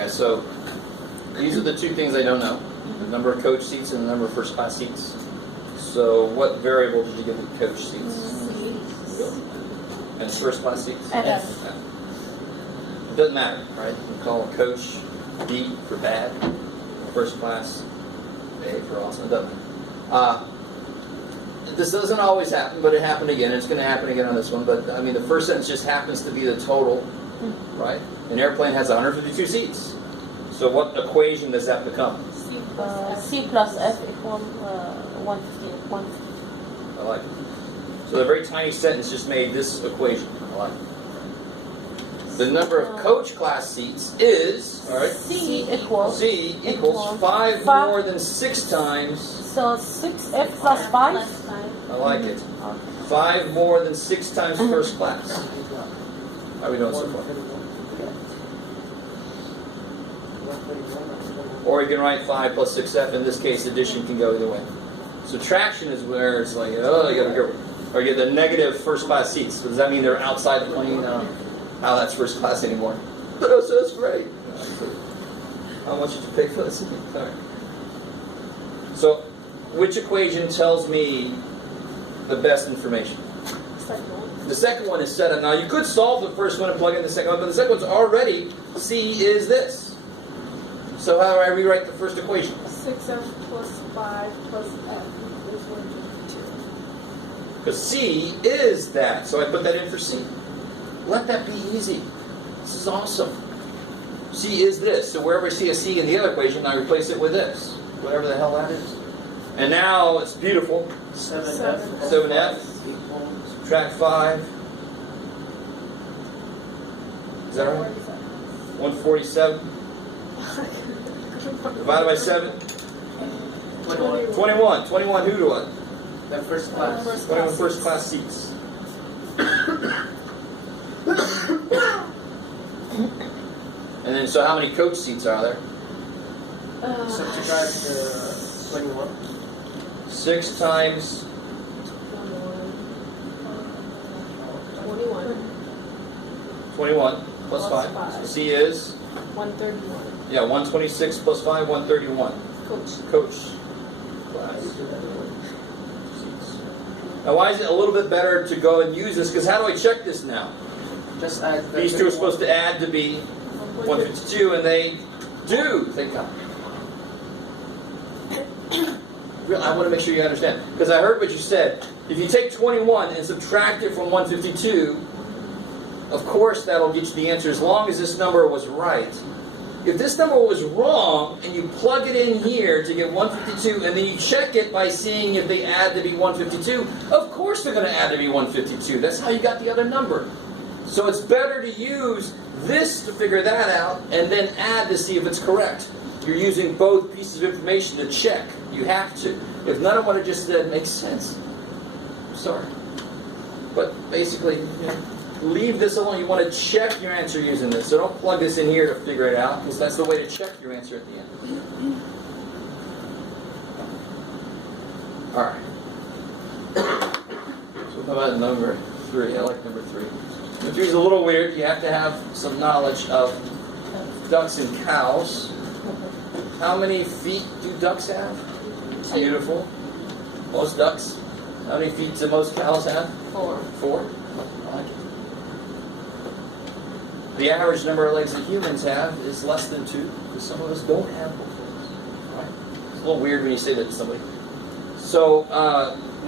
guys. So these are the two things I don't know: the number of coach seats and the number of first class seats. So what variable did you give the coach seats? And first class seats? F. It doesn't matter, right? You can call a coach B for bad, first class A for awesome. It doesn't matter. This doesn't always happen, but it happened again. It's going to happen again on this one. But I mean, the first sentence just happens to be the total, right? An airplane has 152 seats. So what equation does that become? C plus F equal 150. I like it. So the very tiny sentence just made this equation. I like it. The number of coach class seats is, all right, C equals 5 more than 6 times. So 6F plus 5? I like it. 5 more than 6 times first class. How are we doing so far? Or you can write 5 plus 6F. In this case, addition can go either way. Subtraction is where it's like, oh, you gotta go. Or you get the negative first class seats. Does that mean they're outside the plane? How that's first class anymore? But so that's great. How much did you pay for this? All right. So, which equation tells me the best information? The second one is set up. Now, you could solve the first one and plug in the second one, but the second one's already C is this. So how do I rewrite the first equation? 6F plus 5 plus F equals 152. Because C is that. So I put that in for C. Let that be easy. This is awesome. C is this. So wherever I see a C in the other equation, I replace it with this. Whatever the hell that is. And now it's beautiful. 7F. Subtract 5. Is that right? 147. Divided by 7. 21. 21 who to what? The first class. 21 first class seats. And then, so how many coach seats are there? Subtract 21. 6 times 21 plus 5. So C is? 131. Yeah, 126 plus 5, 131. Coach class seats. Now, why is it a little bit better to go and use this? Because how do I check this now? Just add These two are supposed to add to be 152, and they do. Thank God. I want to make sure you understand. Because I heard what you said. If you take 21 and subtract it from 152, of course that'll get you the answer as long as this number was right. If this number was wrong, and you plug it in here to get 152, and then you check it by seeing if they add to be 152, of course they're going to add to be 152. That's how you got the other number. So it's better to use this to figure that out, and then add to see if it's correct. You're using both pieces of information to check. You have to. If none of what I just said makes sense, I'm sorry. But basically, leave this alone. You want to check your answer using this. So don't plug this in here to figure it out, because that's the way to check your answer at the end. All right. So how about number 3? I like number 3. Number 3 is a little weird. You have to have some knowledge of ducks and cows. How many feet do ducks have? Beautiful. Most ducks. How many feet do most cows have? 4. 4? I like it. The average number of legs that humans have is less than 2, because some of us don't have both legs. Right? It's a little weird when you say that to somebody. So,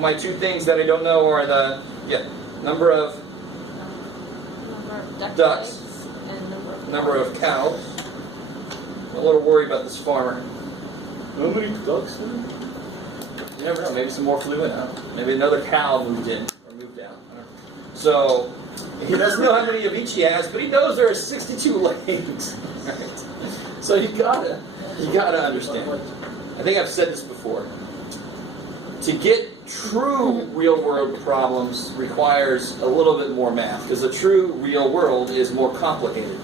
my 2 things that I don't know are the number of ducks, and number of cows. I'm a little worried about this farmer. How many ducks? You never know. Maybe some more flew in. I don't know. Maybe another cow moved in or moved out. I don't know. So he doesn't know how many of each he has, but he knows there are 62 legs. Right? So you gotta understand. I think I've said this before. To get true real-world problems requires a little bit more math, because the true real world is more complicated.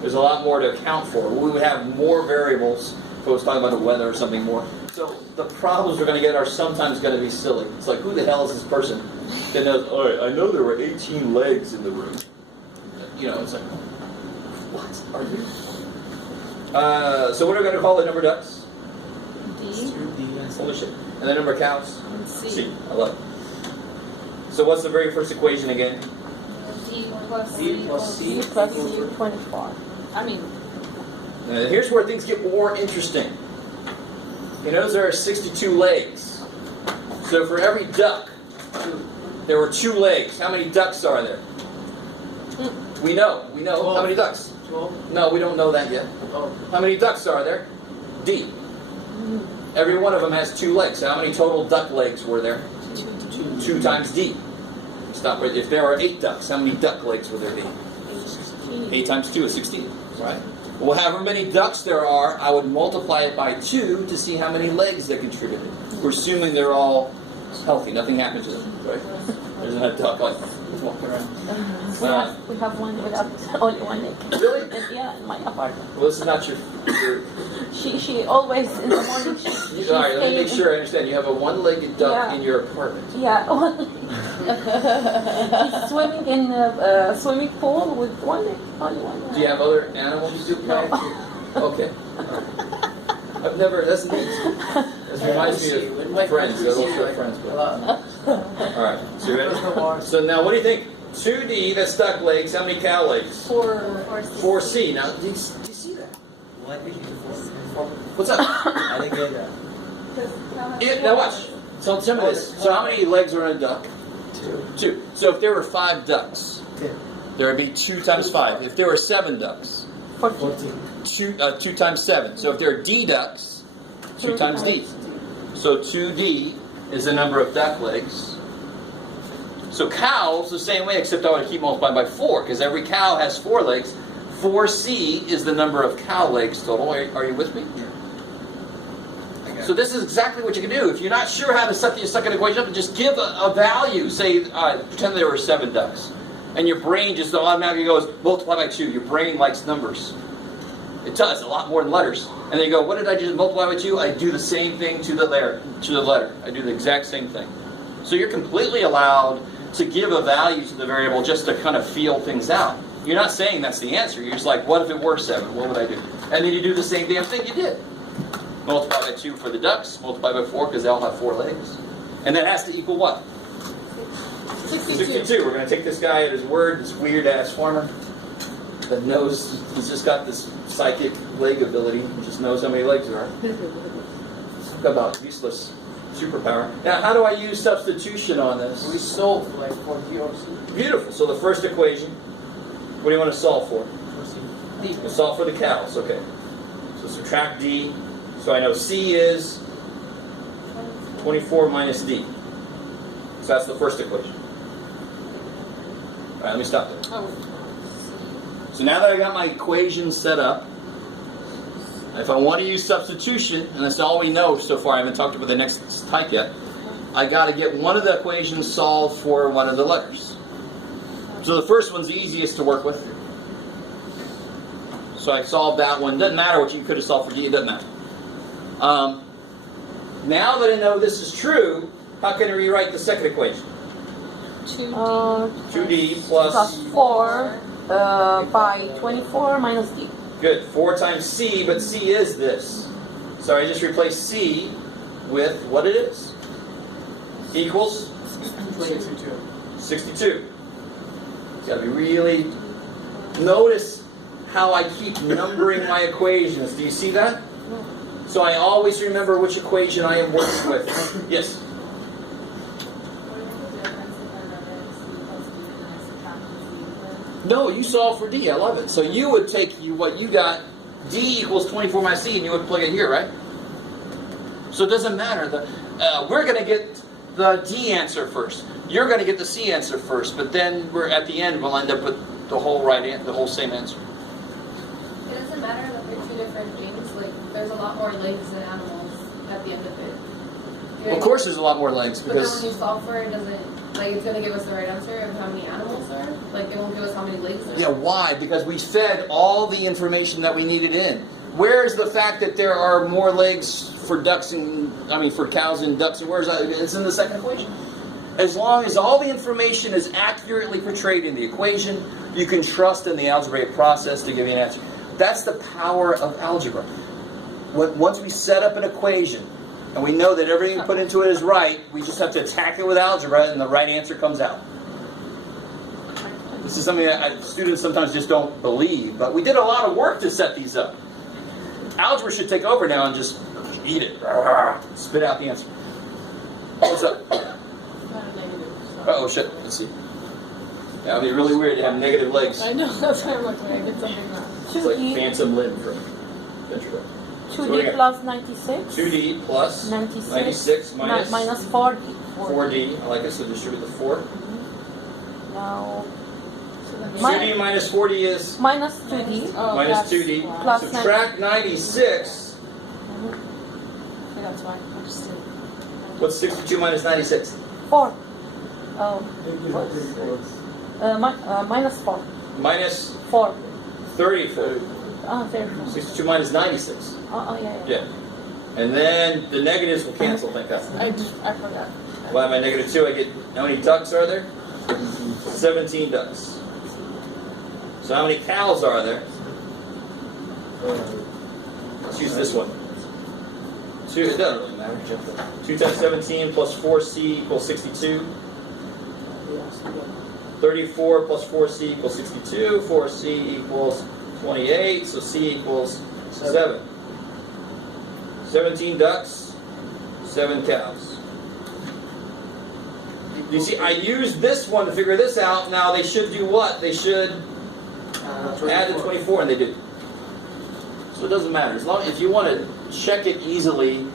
There's a lot more to account for. We would have more variables if I was talking about the weather or something more. So the problems we're going to get are sometimes going to be silly. It's like, who the hell is this person that knows, all right, I know there were 18 legs in the room. You know, it's like, what are you? So what are we going to call the number of ducks? D. 2D and Holy shit. And the number of cows? And C. C. I love it. So what's the very first equation again? D plus D plus C C plus equals C 24. I mean, Here's where things get more interesting. You notice there are 62 legs. So for every duck, there were 2 legs. How many ducks are there? We know. We know. How many ducks? 12. No, we don't know that yet. Oh, How many ducks are there? D. Every one of them has 2 legs. So how many total duck legs were there? 2 times D. Stop right. If there are 8 ducks, how many duck legs would there be? 8 times 2 is 16. Right? Well, however many ducks there are, I would multiply it by 2 to see how many legs they contributed. We're assuming they're all healthy. Nothing happened to them. Right? There's not a duck like walking around. we have one without only one leg. Really? Yeah, in my apartment. Well, this is not your She always in the morning. She all right, let me make stays- sure I understand. You have a one-legged duck Yeah. in your apartment. Yeah, she's swimming in a swimming pool with one leg, only one leg. Do you have other animals? No. Okay. I've never. That's neat. This reminds me of friends. They're also friends. But. All right. So you ready? So now, what do you think? 2D. That's duck legs. How many cow legs? 4C. Now, do you see that? What's up? I didn't get that. Now watch. So tell me this. So how many legs are in a duck? 2. So if there were 5 ducks, there would be 2 times 5. If there were 7 ducks, 14. 2 times 7. So if there are D ducks, 2 times D. So 2D is the number of duck legs. So cows, the same way, except I want to keep multiplying by 4, because every cow has 4 legs. 4C is the number of cow legs total. Are you with me? So this is exactly what you can do. If you're not sure how to set the second equation up, just give a value. Say, pretend there were 7 ducks. And your brain just automatically goes, multiply by 2. Your brain likes numbers. It does, a lot more than letters. And then you go, what did I just multiply by 2? I do the same thing to the letter. I do the exact same thing. So you're completely allowed to give a value to the variable just to kind of feel things out. You're not saying that's the answer. You're just like, what if it were 7? What would I do? And then you do the same damn thing you did. Multiply by 2 for the ducks. Multiply by 4 because they all have 4 legs. And that has to equal what? 62. We're going to take this guy at his word, this weird-ass farmer that knows, he's just got this psychic leg ability. He just knows how many legs there are. Talk about useless superpower. Now, how do I use substitution on this? We solve like for D or C. Beautiful. So the first equation, what do you want to solve for? For C. D. We'll solve for the cows. Okay. So subtract D. So I know C is 24 minus D. So that's the first equation. All right, let me stop there. So now that I got my equation set up, if I want to use substitution, and that's all we know so far, I haven't talked about the next type yet, I got to get one of the equations solved for one of the letters. So the first one's the easiest to work with. So I solved that one. Doesn't matter what you could have solved for D, it doesn't matter. Now that I know this is true, how can I rewrite the second equation? 2D plus 4 by 24 minus D. Good. 4 times C, but C is this. So I just replace C with what it is. Equals 62. 62. You got to be really... Notice how I keep numbering my equations. Do you see that? So I always remember which equation I am working with. Yes? No, you solve for D. I love it. So you would take what you got, D equals 24 minus C, and you would plug it here, right? So it doesn't matter. We're going to get the D answer first. You're going to get the C answer first, but then we're at the end we'll end up with the whole the whole same answer. It doesn't matter that they're 2 different things. Like, there's a lot more legs than animals at the end of it. Of course, there's a lot more legs But then because when you solve for it, it's going to give us the right answer of how many animals there are? Like, it won't give us how many legs there are? yeah, why? Because we fed all the information that we needed in. Where is the fact that there are more legs for for cows and ducks? And where's that? It's in the second equation. As long as all the information is accurately portrayed in the equation, you can trust in the algebraic process to give you an answer. That's the power of algebra. Once we set up an equation, and we know that everything we put into it is right, we just have to attack it with algebra, and the right answer comes out. This is something that students sometimes just don't believe, but we did a lot of work to set these up. Algebra should take over now and just eat it. Spit out the answer. What's up? Oh shit, let's see. That would be really weird to have negative legs. I know, that's why I'm like, I did something wrong. It's like 2D, Phantom Limb from Venture. 2D plus 96. 2D plus 96 minus minus 4D. 4D. I like it, so distribute the 4. Now, 2D minus 40 is minus 2D. minus That's 2D. plus Subtract 96. So that's why. I just did. What's 62 minus 96? 4. Minus 4. Minus 4. 34. There. 62 minus 96. Yeah. Yeah. And then the negatives will cancel, thank God. I forgot. Why am I negative 2? I get, how many ducks are there? 17 ducks. So how many cows are there? Let's use this one. 2, it doesn't really matter. 2 times 17 plus 4c equals 62. 34 plus 4c equals 62. 4c equals 28. So c equals 7. 17 ducks, 7 cows. You see, I used this one to figure this out. Now they should do what? They should add the 24, and they do. So it doesn't matter. As long if you want to check it easily,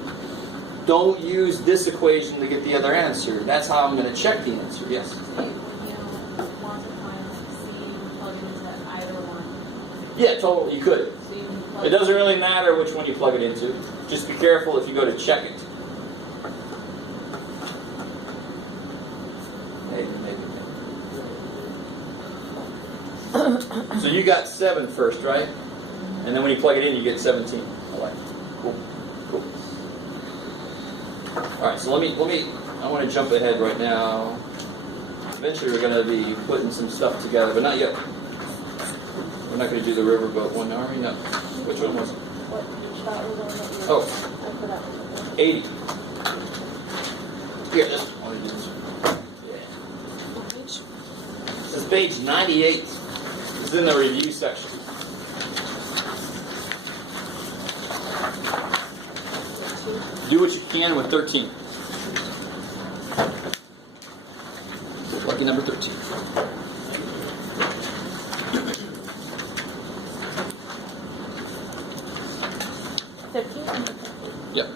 don't use this equation to get the other answer. That's how I'm going to check the answer. Yes. Yeah, totally. You could. It doesn't really matter which one you plug it into. Just be careful if you go to check it. So you got 7 first, right? And then when you plug it in, you get 17. I like it. Cool. Cool. All right. So let me. I want to jump ahead right now. Eventually, we're going to be putting some stuff together, but not yet. We're not going to do the riverboat one, are we? No. Which one was it? Oh, 80. Here, this one. Yeah. This is page 98. This is in the review section. Do what you can with 13. Lucky number 13. Yep.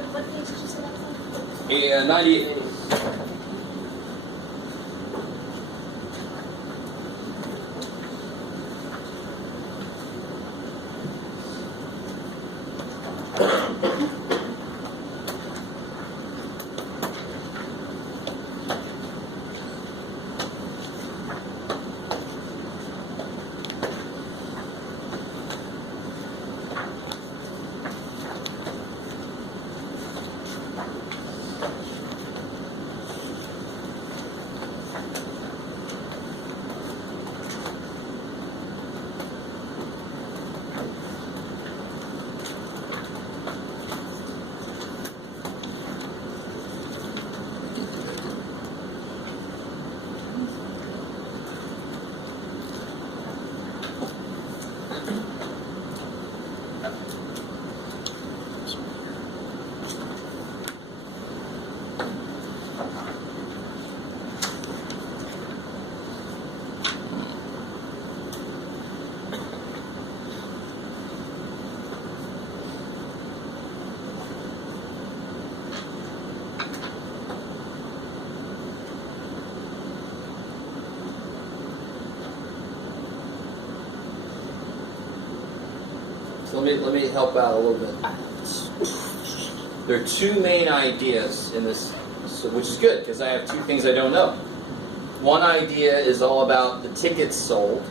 What page did you say that was on? Yeah, 98. So let me help out a little bit. There are 2 main ideas in this, which is good because I have 2 things I don't know. One idea is all about the tickets sold.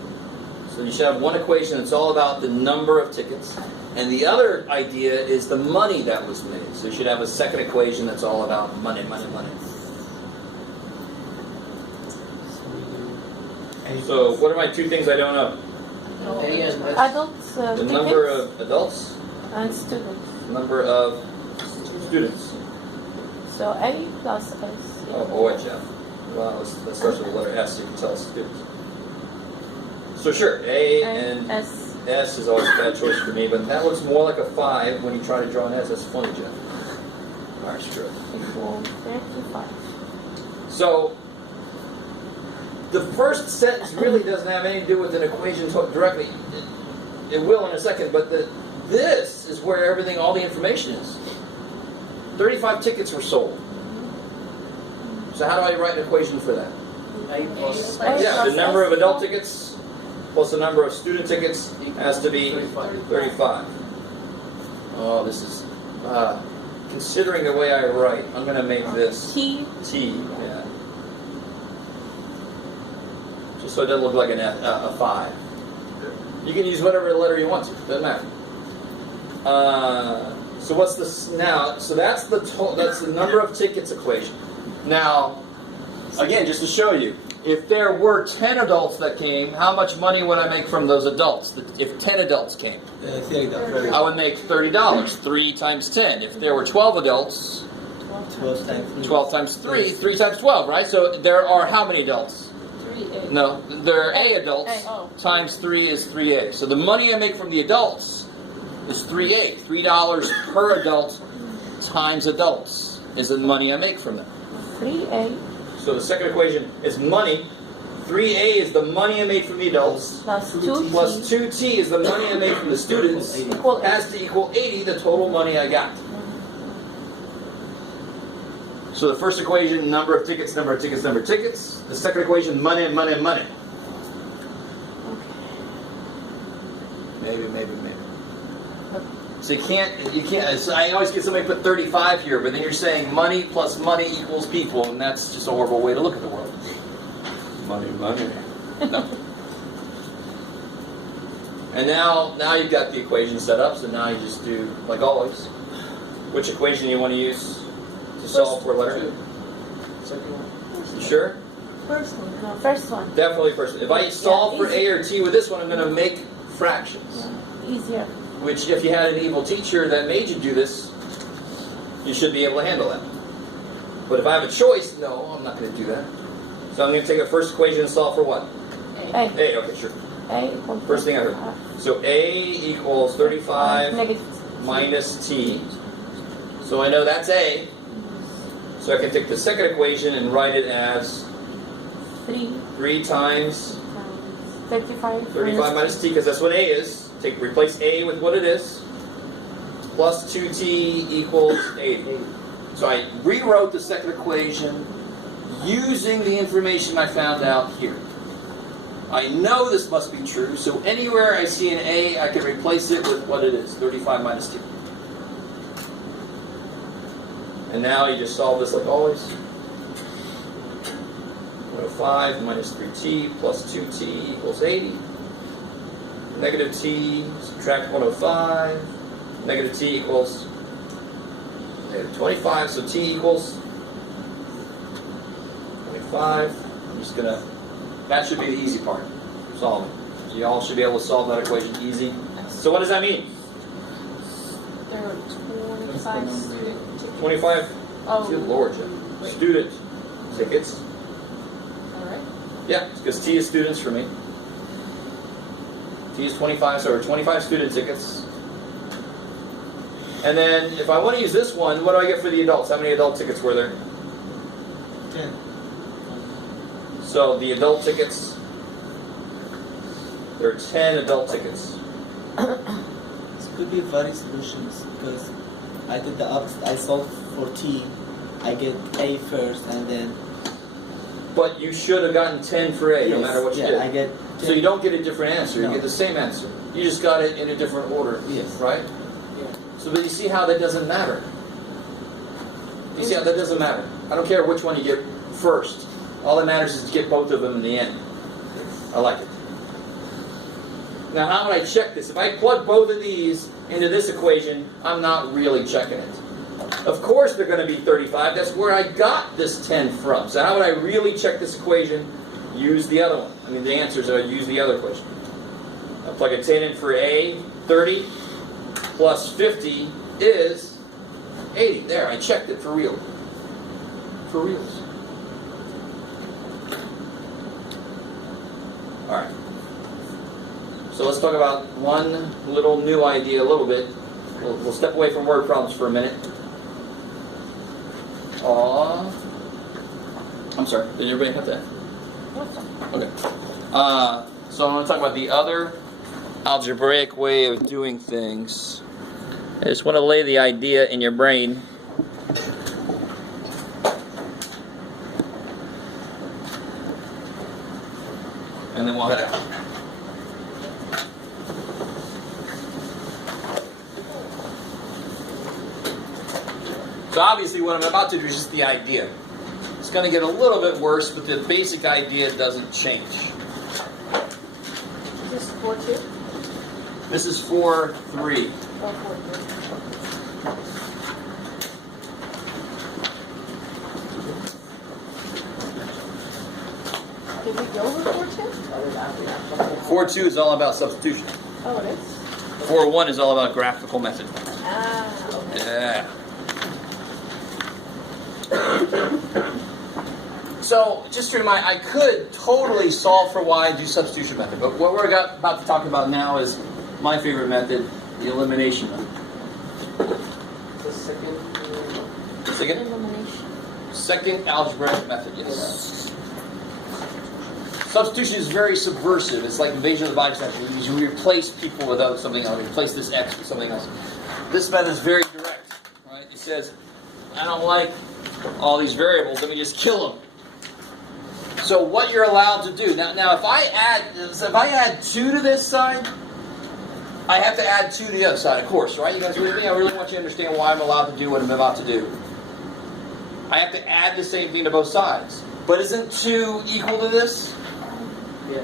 So you should have one equation that's all about the number of tickets. And the other idea is the money that was made. So you should have a second equation that's all about money, money, money. So what are my two things I don't know? A and S. Adults, The number tickets, of adults, and students. number of students. So A plus S. Oh boy, Jeff. Well, let's start with the letter S so you can tell us students. So sure, A and S. S is always a bad choice for me, but that looks more like a 5 when you try to draw an S. That's funny, Jeff. Alright, screw it. Equal 35. So, the first sentence really doesn't have anything to do with an equation directly. It will in a second, but this is where everything, all the information is. 35 tickets were sold. So how do I write an equation for that? A plus. A Yeah, the plus number S of adult equal- tickets plus the number of student tickets has to be 35. Oh, this is, considering the way I write, I'm going to make this T. T, yeah. Just so it doesn't look like an F, a 5. You can use whatever letter you want to, doesn't matter. So what's this now? So that's the number of tickets equation. Now, again, just to show you, if there were 10 adults that came, how much money would I make from those adults? If 10 adults came, I would make $30. 3 times 10. If there were 12 adults, 12 times 3, 3 times 12, right? So there are how many adults? 3A. No, there are A adults. A, oh. Times 3 is 3A. So the money I make from the adults is 3A. $3 per adult times adults is the money I make from them. 3A So the second equation is money. 3A is the money I made from the adults. plus 2T Plus 2T is the money I made from the students. equal Has to equal 80, the total money I got. So the first equation, number of tickets, number of tickets, number of tickets. The second equation, money, money, money. Maybe. So you can't, so I always get somebody put 35 here, but then you're saying money plus money equals people, and that's just a horrible way to look at the world. Money. No. And now you've got the equation set up, so now you just do, like always, which equation you want to use to solve for a letter? Second one. You sure? First one. No, first one. Definitely first. If I solve for easy. A or T with this one, I'm going to make fractions. Easier. Which, if you had an evil teacher that made you do this, you should be able to handle that. But if I have a choice, no, I'm not going to do that. So I'm going to take a first equation and solve for what? A. A, okay, sure. A equal First thing I heard. 35. So A equals 35 Negative. minus T. So I know that's A. So I can take the second equation and write it as 3 3 times 35. 35 minus T, because that's what A is. Replace A with what it is. Plus 2T equals 80. So I rewrote the second equation using the information I found out here. I know this must be true, so anywhere I see an A, I can replace it with what it is, 35 minus T. And now you just solve this like always. 105 minus 3T plus 2T equals 80. Negative T, subtract 105. Negative T equals negative 25, so T equals 25. I'm just going to, that should be the easy part, solving. So you all should be able to solve that equation easy. So what does that mean? There are 25. 25? Oh. Good Lord, Jeff. Student tickets. Alright. Yeah, because T is students for me. T is 25, so there are 25 student tickets. And then, if I want to use this one, what do I get for the adults? How many adult tickets were there? 10. So, the adult tickets, there are 10 adult tickets. It could be various solutions because I did the opposite. I solved for T. I get A first and then. But you should have gotten 10 for A, no Yes, matter what you yeah, did. I get. So you don't get a different answer, you No. get the same answer. You just got it in a different order, Yes. right? Yeah. So, but you see how that doesn't matter? You see how that doesn't matter? I don't care which one you get first. All that matters is to get both of them in the end. I like it. Now, how would I check this? If I plug both of these into this equation, I'm not really checking it. Of course they're going to be 35. That's where I got this 10 from. So how would I really check this equation? Use the other one. I mean, the answers are use the other equation. I plug a 10 in for A, 30, plus 50 is 80. There, I checked it for real. For reals. Alright. So let's talk about one little new idea a little bit. We'll step away from word problems for a minute. I'm sorry, did everybody have that? Okay. So I'm going to talk about the other algebraic way of doing things. I just want to lay the idea in your brain. And then we'll head out. So obviously what I'm about to do is just the idea. It's going to get a little bit worse, but the basic idea doesn't change. This is 4-2? This is 4-3. Oh, 4-2. Did we go over 4-2? 4-2 is all about substitution. Oh, it is? 4-1 is all about graphical method. Ah, okay. Yeah. So, just to remind, I could totally solve for y and do substitution method, but what we're about to talk about now is my favorite method, the elimination method. The second. Elimination. Second algebraic method, yes. Substitution is very subversive. It's like invasion of the body snatcher. You replace people with something else. Replace this x with something else. This method is very direct. Right? It says, I don't like all these variables. Let me just kill them. So what you're allowed to do now, if I add 2 to this side, I have to add 2 to the other side, of course, right? You guys with me? I really want you to understand why I'm allowed to do what I'm about to do. I have to add the same thing to both sides. But isn't 2 equal to this? Yeah.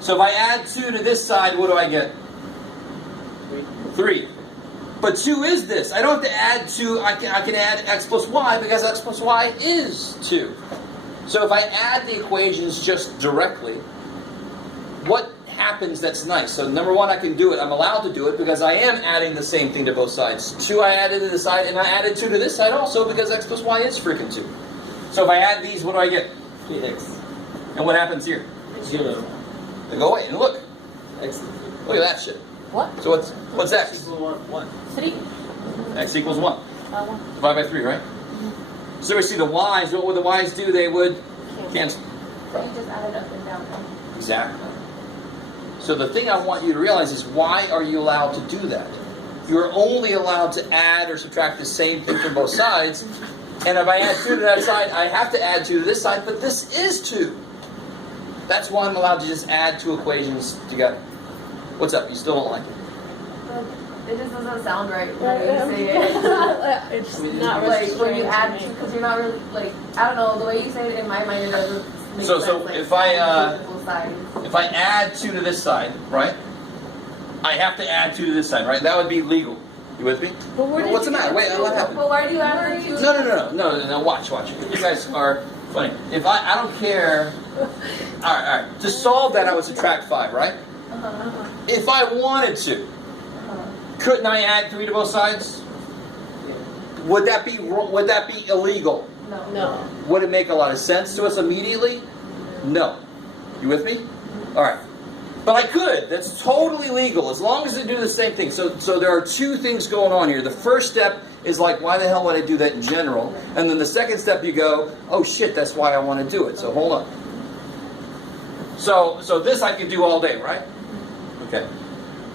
So if I add 2 to this side, what do I get? 3. But 2 is this. I don't have to add 2. I can add x plus y because x plus y is 2. So if I add the equations just directly, what happens that's nice? So number one, I can do it. I'm allowed to do it because I am adding the same thing to both sides. 2 I added to the side, and I added 2 to this side also because x plus y is freaking 2. So if I add these, what do I get? 3x. And what happens here? 0. They go away. And look. X. Look at that shit. What? So what's x? 1. 3. X equals 1. 1. Divided by 3, right? So we see the y's. What would the y's do? They would cancel. So you just add it up and down. Exactly. So the thing I want you to realize is, why are you allowed to do that? You're only allowed to add or subtract the same thing from both sides. And if I add 2 to that side, I have to add 2 to this side, but this is 2. That's why I'm allowed to just add 2 equations together. What's up? You still don't like it? It just doesn't sound right when Yeah, you say it. It's not really Like when you strange add to me. because you're not really like I don't know the way you say it in my mind it doesn't make So sense. Like, if I, adding both sides. If I add 2 to this side, right? I have to add 2 to this side, right? That would be legal. You with me? But where did What's the you matter? get Wait, two? what happened? But why do you add the 2? No, watch. You guys are funny. If I don't care. All right. To solve that, I would subtract 5, right? If I wanted to, couldn't I add 3 to both sides? Would that be illegal? No. Would it make a lot of sense to us immediately? No. You with me? All right. But I could. That's totally legal as long as they do the same thing. So there are 2 things going on here. The first step is like, why the hell would I do that in general? And then the second step, you go, oh shit, that's why I want to do it. So hold on. So this I could do all day, right? Okay.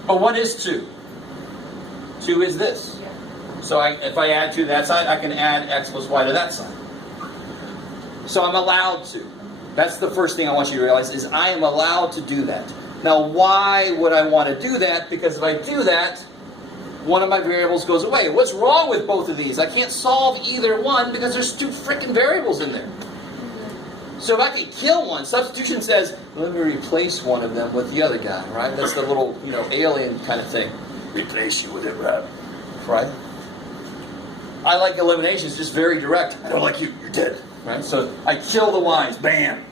But what is 2? 2 is this. So if I add 2 to that side, I can add x plus y to that side. So I'm allowed to. That's the first thing I want you to realize, is I am allowed to do that. Now, why would I want to do that? Because if I do that, one of my variables goes away. What's wrong with both of these? I can't solve either one because there's 2 freaking variables in there. So if I could kill one, substitution says, let me replace one of them with the other guy, right? That's the little, alien kind of thing. Replace you with it, right? I like elimination. It's just very direct. I don't like you. You're dead, right? So I kill the y's. Bam.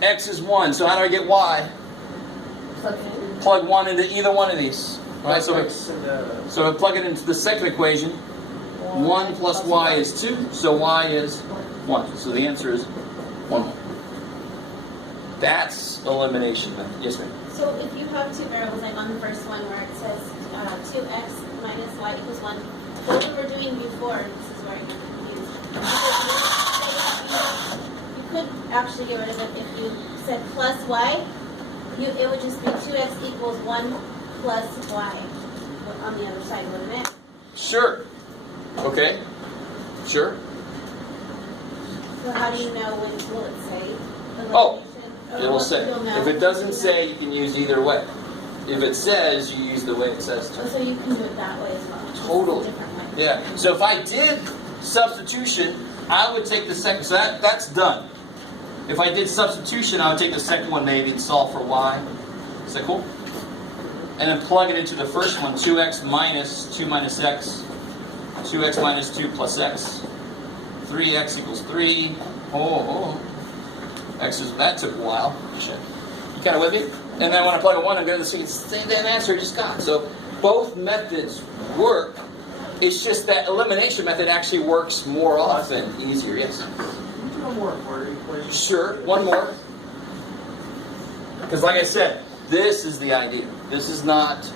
X is 1. So how do I get y? Plug 1 into either one of these. Right? So I plug it into the second equation. 1 plus y is 2. So y is 1. So the answer is 1. That's elimination method. Yes, ma'am. So if you have two variables, like on the first one where it says 2x minus y equals 1, what we were doing before, this is where I get confused. You could actually get rid of it if you said plus y, it would just be 2x equals 1 plus y on the other side, wouldn't it? Sure. Okay. Sure. So how do you know when will it say? Oh, elimination? it'll say. You'll know. If it doesn't say, you can use either way. If it says, you use the way it says to. Oh, so you can do it that way as well. just Totally. a different way. Yeah. So if I did substitution, I would take the second. So that's done. If I did substitution, I would take the second one maybe and solve for y. Is that cool? And then plug it into the first one. 2x minus 2 minus x. 2x minus 2 plus x. 3x equals 3. X is, that took a while. Shit. You kind of with me? And then when I plug a 1, I'm going to see it's the same answer I just got. So both methods work. It's just that elimination method actually works more often, easier. Yes? Can you do one more order equation? Sure. One more. Because like I said, this is the idea. This is not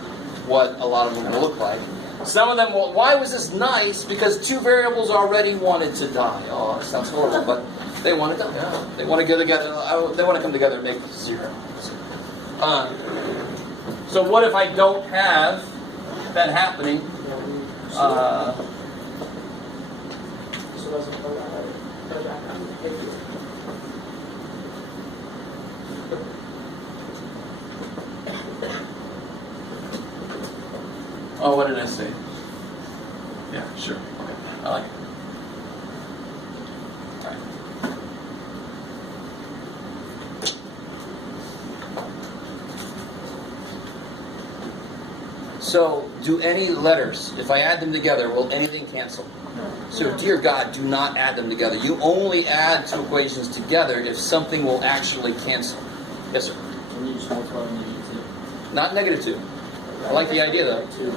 what a lot of them will look like. Some of them will, why was this nice? Because two variables already wanted to die. Oh, that sounds horrible, but they want to die. They want to go together. They want to come together and make 0. So what if I don't have that happening? So doesn't go back. Oh, what did I say? Yeah, sure. Okay. I like it. All right. So, do any letters, if I add them together, will anything cancel? So, dear God, do not add them together. You only add two equations together if something will actually cancel. Yes, sir? Can you just multiply -2? Not -2. I like the idea, though. 2.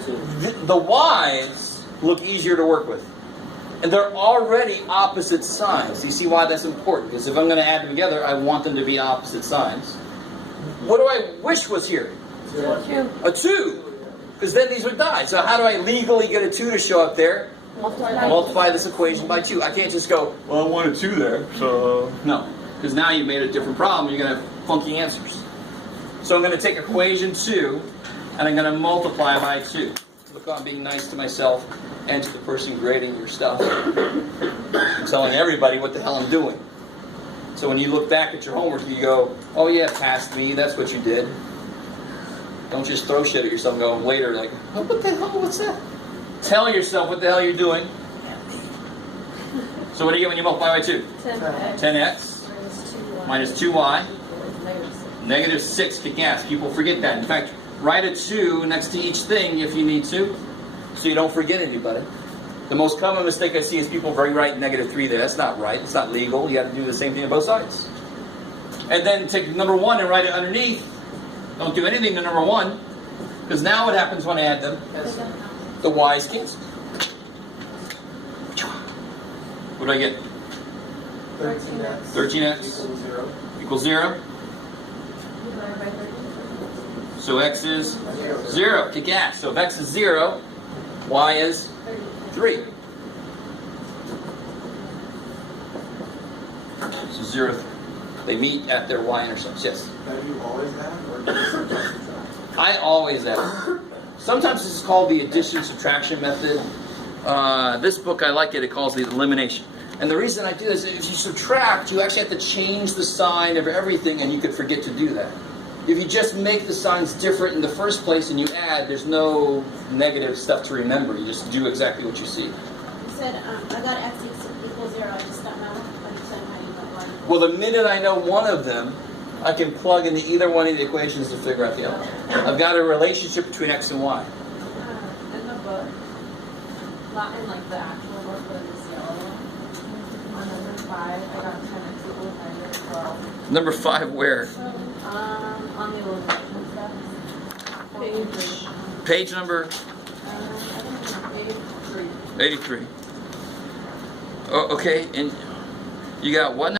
The y's look easier to work with. And they're already opposite signs. You see why that's important? Because if I'm going to add them together, I want them to be opposite signs. What do I wish was here? A 2. Because then these would die. So how do I legally get a 2 to show up there? Multiply this equation by 2. I can't just go, well, I want a 2 there, so... No. Because now you've made a different problem. You're going to have funky answers. So I'm going to take equation 2, and I'm going to multiply by 2. Look, I'm being nice to myself and to the person grading your stuff. I'm telling everybody what the hell I'm doing. So when you look back at your homework, you go, oh yeah, passed me, that's what you did. Don't just throw shit at yourself and go later like, oh, what the hell, what's that? Tell yourself what the hell you're doing. So what do you get when you multiply by 2? 10x minus 2y. -6. Kick ass. People forget that. In fact, write a 2 next to each thing if you need to, so you don't forget anybody. The most common mistake I see is people write -3 there. That's not right. It's not legal. You have to do the same thing on both sides. And then take number 1 and write it underneath. Don't do anything to number 1, because now what happens when I add them? The y's cancel. What do I get? 13x. 13x equals 0. equals 0. So x is 0. Kick ass. So if x is 0, y is 3. So 0, 3. They meet at their y-intercepts. Yes? Now, do you always add, or do you sometimes subtract? I always add. Sometimes this is called the addition-subtraction method. This book, I like it. It calls it elimination. And the reason I do this is if you subtract, you actually have to change the sign of everything, and you could forget to do that. If you just make the signs different in the first place and you add, there's no negative stuff to remember. You just do exactly what you see. You said, I got x equals 0, I just don't know 100% how you got 1. Well, the minute I know one of them, I can plug into either one of the equations to figure out the other. I've got a relationship between x and y. In the book, not in like the actual book, but in this yellow one. On number 5, I got 10x equals 9 Number 5 where? 12. On the elimination steps. Page number I think it's 83. 83. Oh, okay, and you got what?